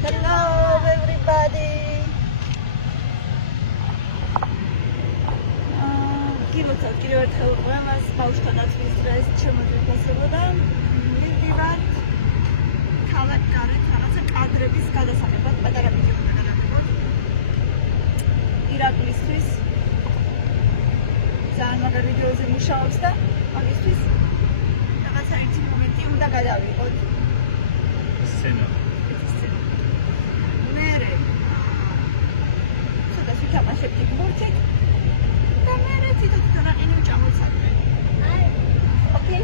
Hello everybody. Კიდევ ერთხელ ყველას ბავშვთა დაცვის დღეს შემოგვიფასებოდა. მივდივართ ქალაქ გარეთ რაღაცა კადრების გადასაღებად, პატარა ვიდეო გადავიღოთ. ირაკლისთვის ძალიან მაგარ ვიდეოზე მუშაობს და მაგისთვის რაღაცა ერთი მომენტი უნდა გადავიღოთ. სცენა. მერე ცოტა ვითამაშებთ მორჩიკ. Okay.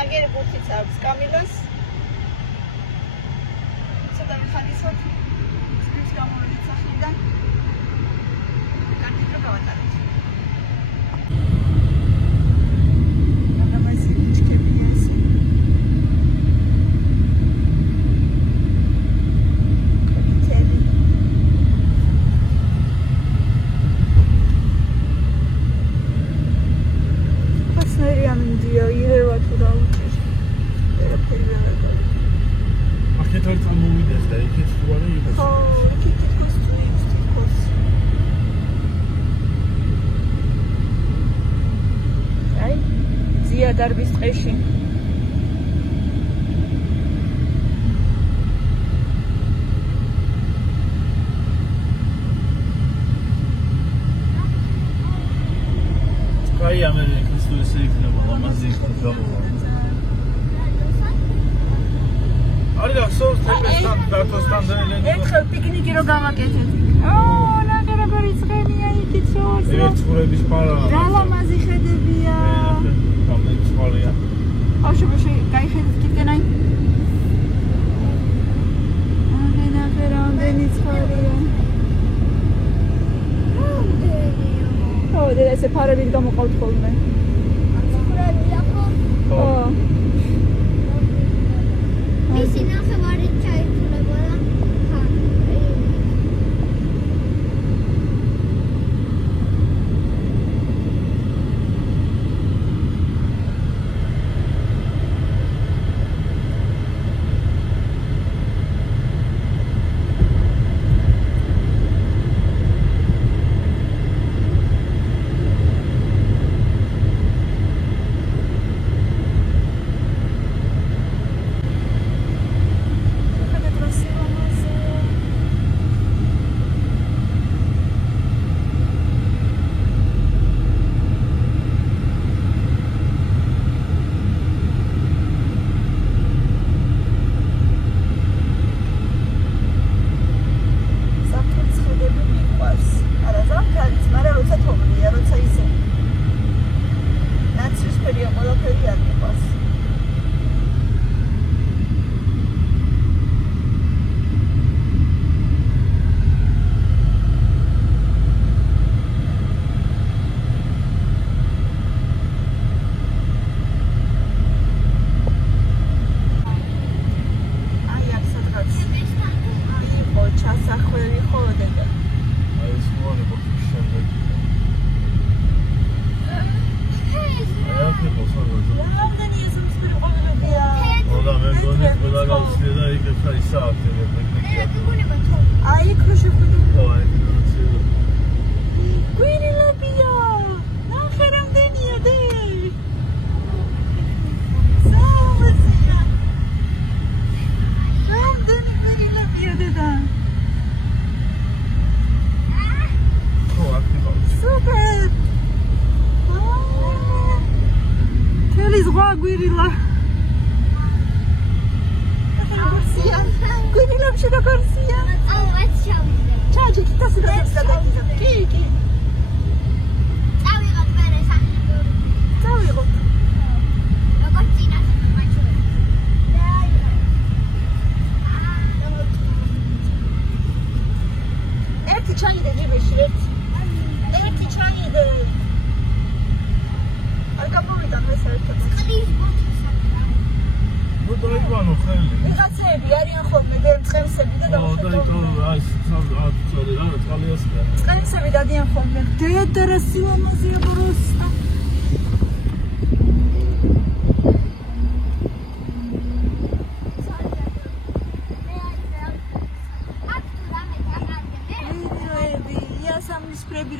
Agere ბურთიც აქვს კამილოს. ცოტა მიხარისოთ. ის გამოვიდეთ სახლიდან. კარგი დრო გავატარეთ. მაგამაზი ბუჩქებია ესე. დარბის ტყეში კაი ამერიკის თუ ესე იქნება ლამაზი იქნება არის ახსოვს თეპესთან დათოსთან დაელენე ერთხელ პიკნიკი რო გავაკეთეთ ნახე როგორი ცხენია იქით შორს ერთხურების პარა რა ლამაზი ხედებია Olha. Acho que você cai feito que tem aí. Na verão Denis Faria. Oh, deve ser para vir como qual for, né? Oh. Esse não se vai deixar isso agora.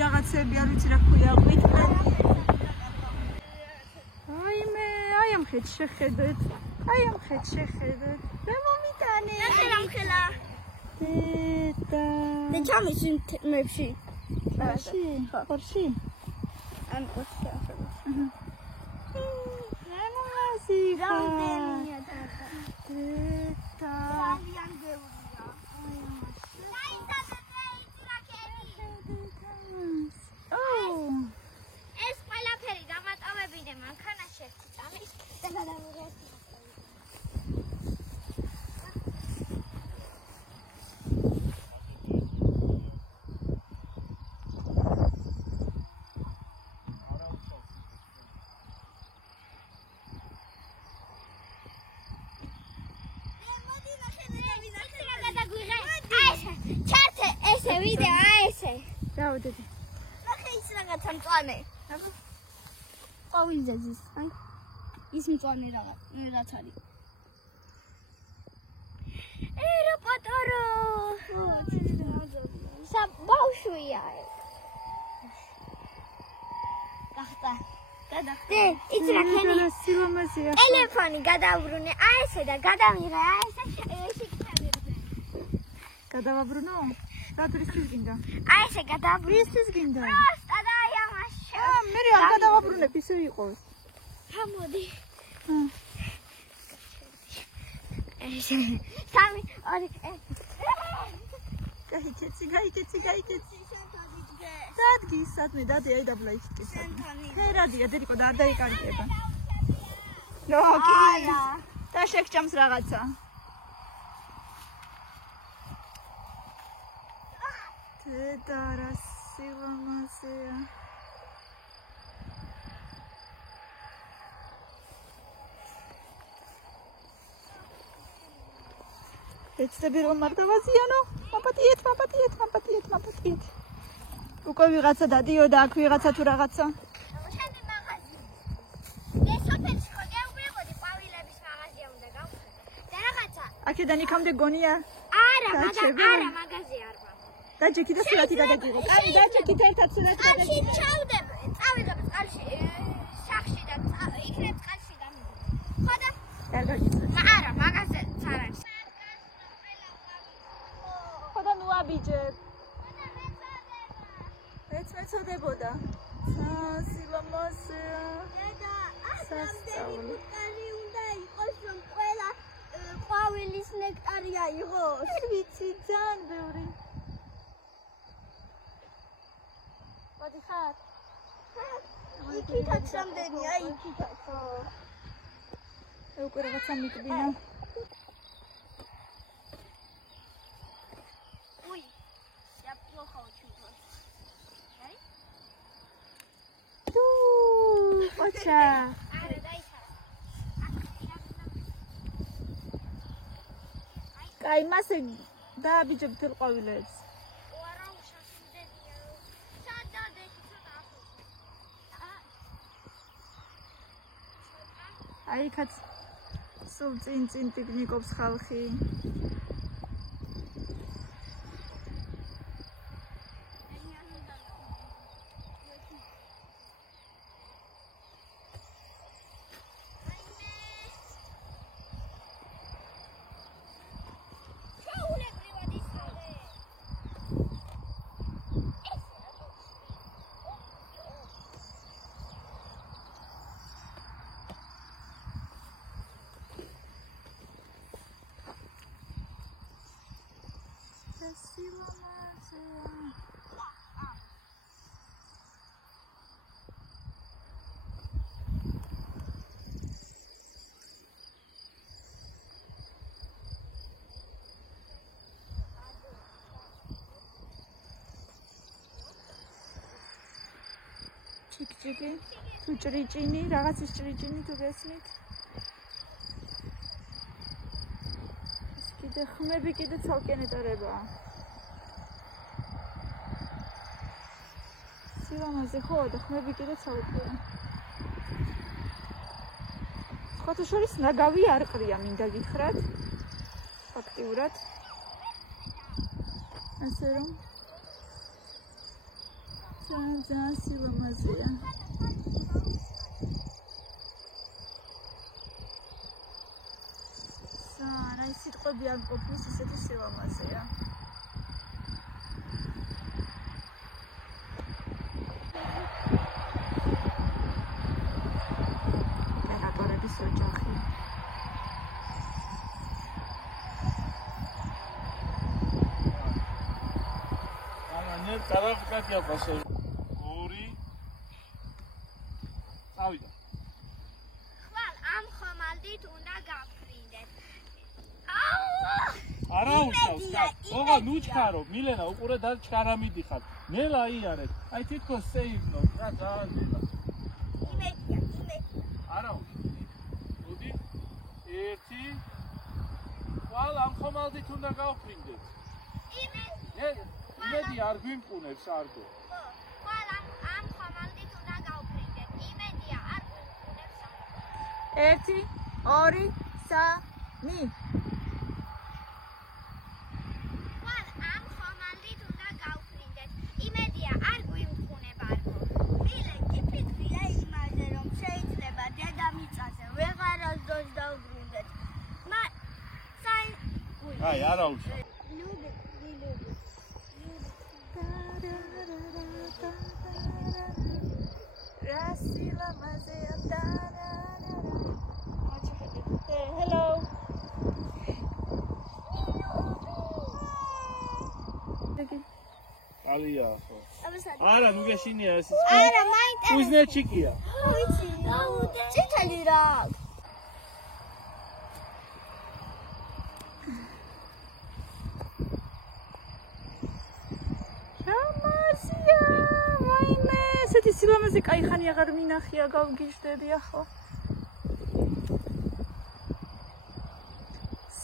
რაღაცები არ ვიცი რა ქვია ყვიტყე. აი ამ ხეთ შეხედეთ. რა მომიტანე? ნახე რამხელა. და ჩამის მებში. ხორში? ან ხორში. რამდენია და ძალიან ბევრია. ეს ყველაფერი დამატოვებინე მანქანაში ერთი წამის და გადავიღეთ. ვიდეო ესე. დავდედი. ნახე ის რაღაცა მწვანე. ყვავილზეძის, აი. ის მწვანე რაღაც არის. რა პატარა. საბავშვია ეს. გახდა. გადახდა. ის რა ქენი? სილამაზეა. ტელეფონი გადავბრუნე აესე და გადავიღე აესე შეგწევი. გადავაბრუნო? რატრის გინდა? აესე გადავაბრუნე. ისთვის გინდა? პროსტა და აი ამაში. მე არ გადავაბრუნებ, ისე იყოს. მოდი. სამი, ორი, ერთი. გაიქეცი. დადგი, სადმე დადი, აი დაბლა იქით. ფერადია, დედიკო და არ დაიკარგება. ნოკი. და შეგჭამს რაღაცა. დედა რა სილამაზეა. ეცდები რომ მარტავაზიანო? მაპატიეთ. უკვე ვიღაცა დადიო და აქ ვიღაცა თუ რაღაცა. შენდი მაღაზია. ეს სოფელში ხო გეუბნებოდი ყვავილების მაღაზია უნდა გავხსნათ. და რაღაცა. აქედან იქამდე გონია? არა, მაღაზია არ ვარ. დაჯექი და სულათი გადაგიღო. აი, დაჯექით ერთად სულათი გადაგიღო. წყალში ჩავდებ, წავიდებ წყალში, სახში და იქნებ წყალში დამიდე. ხო და? კარგად იცით. არა, მაღაზიაც არ არის. ხო და ნუ აბიჯებ. მეცოდებოდა. სილამაზეა. და ამდენი ნექტარი უნდა იყოს, რომ ყველა ყვავილის ნექტარი აიღოს. ვიცი, ძალიან ბევრი. მოდი ხარ. იქითაც რამდენი, აი იქითაც. უკვე რაღაცა მიგბინა. Ой, я плохо очень вот. Дай? Оჩა. Ара, дай ша. კაი, მასე დააბიჯებ თელ ყვავილებს. Ора უშასუნდენია. სადადე ცოტა ახო. აი იქაც სულ წინ პიკნიკობს ხალხი. ჩიკ-ჩიკი, თუ ჭრიჭინი, რაღაცის ჭრიჭინი თუ გესმით. კიდე ხმები კიდე ცალკე ნეტარებაა. სილამაზე ხო და ხმები კიდე ცალკეა. სხვათა შორის ნაგავი არ ყრია, მინდა გითხრათ. ფაქტიურად. ასე რომ ძალიან სილამაზეა. რა სიტყვები არ ყოფნის ისეთი სილამაზეა. ოპერატორების ოჯახი. Კარაკატია პასე. ორი. წავიდა. ხვალ ამ ხომალდით უნდა გავფრინდეთ. არა უშავს. ოგა ნუ ჩქარო, მილენა უყურე და ჩქარა მიდიხარ. ნელა იანეთ. აი თვითონ სეივნო, რა ძალიან ნელა. იმედია. არა უშავს. მოდი. 1 ხვალ ამ ხომალდით უნდა გავფრინდეთ. იმედი არ გვიმკუნებს არგო. ხვალ ამ ხომალდით უნდა გავფრინდეთ. იმედია არ გვიმკუნებს. 1 2 3 ხვალ ამ ხომალდით უნდა გავფრინდეთ. იმედია არ გვიმკუნება არგო. მილე კიფრილა იმაზე რომ შეიძლება დედამიწაზე ვეღარასდროს დავბრუნდეთ. აი არა უშავს. Hello. ალია ხო. არა, ნუ გეშინია ეს. არა, მაინტერესებს. უზნეჩიკია. ვიცი, წითელი რა. შამაზია, ვაიმე, ესეთი სილამაზე კაი ხანი აღარ მინახია, გავგიჟდები ახლა.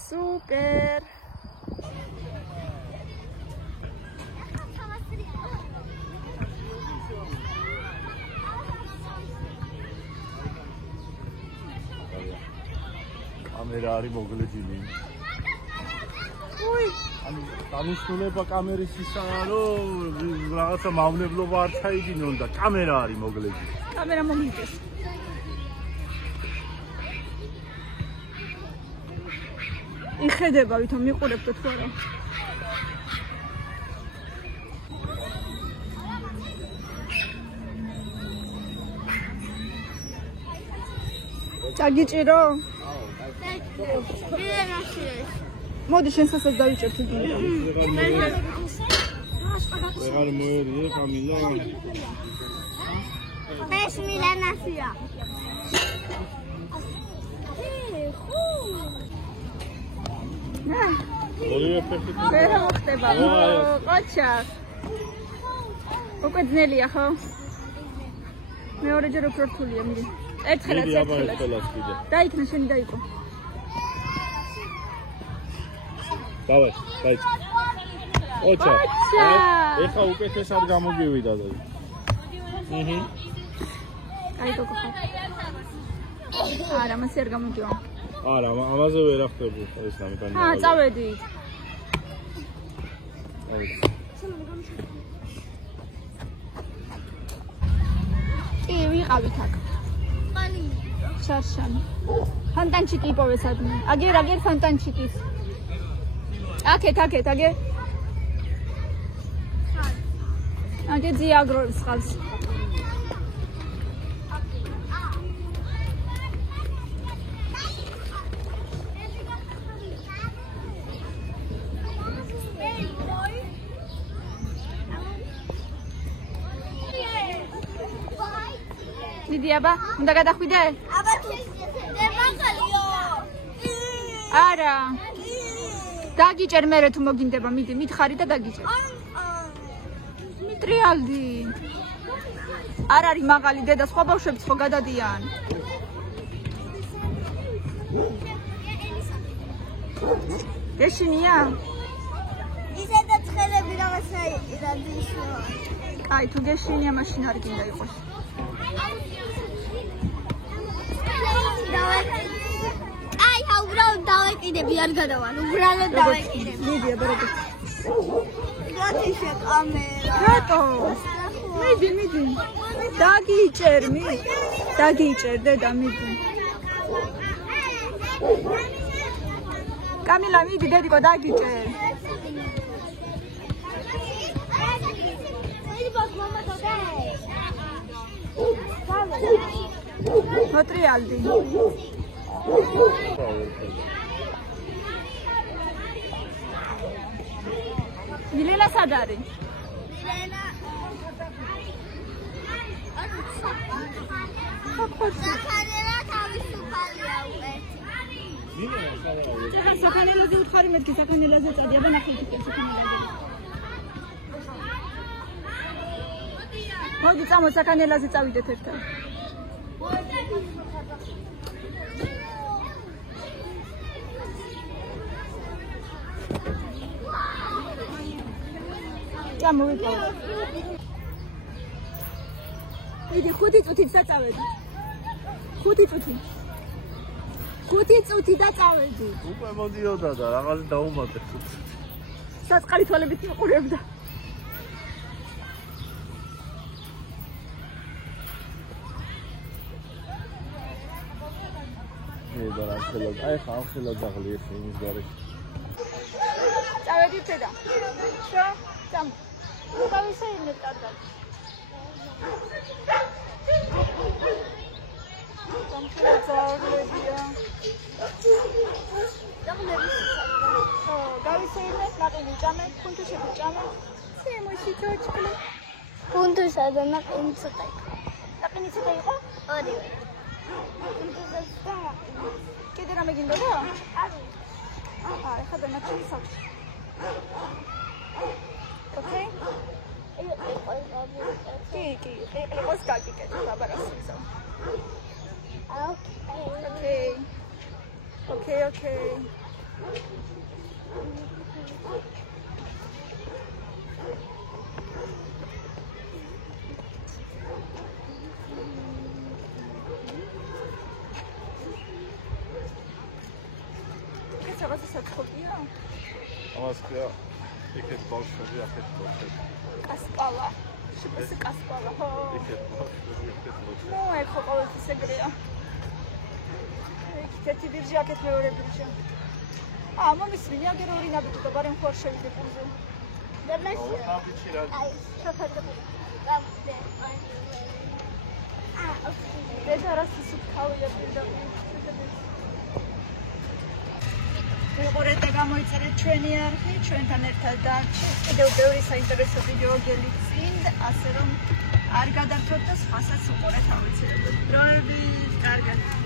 Super. კამერა არის მოგლეჯილი. უი, ანუ დანიშნულება კამერის ისაა, რომ რაღაცა მავნებლობა არ ჩაიდინონ და კამერა არის მოგლეჯილი. კამერა მომიგდეს. იხედება ვითომ მიყურებთ თუ არა. წაგიჭირო? მოდი შენ სასაც დავიჭერ თუ გინდა. ვეღარ მოერია კამილა. ეს მილანასია. ორივე ფეხი. რა მოხდება? ყოჩა. უკვე ძნელია ხო? მეორეჯერ უფრო რთულია მიდი. ერთხელაც. დაიქნა შენი დაიკო. დავაი, დაი. ოჩა. ეხა უკეთესად გამოგივიდა და. აი გოგო. არა, მასე არ გამოგივა. არა, ამაზე ვერ ახტები ეს ნამიკანი. წავედი. აი. კი, ვიყავით აქ. შარშანი. ფონტანჩიკი იპოვე სადმე. აგერ ფონტანჩიკის. აქეთ, აგერ. აგე ძიაგროებს ხავს. მიდი აბა, უნდა გადახვიდე? აბა თუ დემაგალიო. არა. დაგიჭერ მერე თუ მოგინდება, მიდი, მითხარი და დაგიჭერ. მიტრიალდი. არ არის მაღალი დედა, სხვა ბავშვებიც ხო გადადიან. გეშინია? ისედაც ხელები რაღაცა ირადიშოა. აი, თუ გეშინია, მაშინ არ გინდა იყოს. აი, უბრალოდ დავეკიდები, არ გადავალ, უბრალოდ დავეკიდები. მიდი, აბა როგორ. რატიშე კამერა? რატო? მიდი. დაგიჭერ, დაგიჭერ დედა, მიდი. კამილა, მიდი, დედიკო, დაგიჭერ. მოტრიალდი. მილენა სად არის? მილენა საქანელა თავისუფალია უკეთი. მილენა სად არის? ეხლა საქანელაზე უთხარი მეთქი საქანელაზე წადი, აბა ნახე იქ საქანელაზე. მოდი წამო საქანელაზე წავიდეთ ერთად. წამოვიდა. მიდი 5 წუთით საწავედი. 5 წუთი. 5 წუთი და წავედი. უკვე მოდიოდა და რაღაც დაუმატე. საწყალი თვალებით მიყურებდა. და რა ხელა, აი ხა ხელა დაღლიეს იმის გარეშე. წავედი თედა. შო, წამ. გავისეირნე კარგად. გამხელძარლებია. გავისეირნე, ნაყინი ჭამე, ფუნთუშები ჭამე. შემოში თოჩკლე. ფუნთუშა და ნაყინი ცოტა იყო. ნაყინი ცოტა იყო? ორივე. ფუნთუშას და კიდე რამე გინდოდა? არის. ეხლა დანარჩენი საქმე. ოკეი? კი, იყოს გაგიკეთე, აბარასო. ოკეი. ეს რაღაცა საწყობია? ამას ხია იქეთ ბავშვები, აქეთ ბავშვები. კასპალა. შუბის კასპალა. ხო. იქეთ ბავშვები, აქეთ ბავშვები. ნუ ეხო ყოველთვის ეგრეა. იქით ერთი ბირჟი, აქეთ მეორე ბირჟი. მომისმინე, აგერ ორი ნაბიჯი და ბარემ ხوار შევიდე პუნზე. დემესი. ნაბიჯი რა? აი, შეხადები. გამდე. დედა რა სისუფთავია პირდაპირ. მიყურეთ და გამოიწერეთ ჩვენი არხი, ჩვენთან ერთად დარჩეთ. კიდევ ბევრი საინტერესო ვიდეო გელიწინ, ასე რომ არ გადარჩოთ და სხვასაც უყურეთ აუცილებლად. დროებით, კარგად.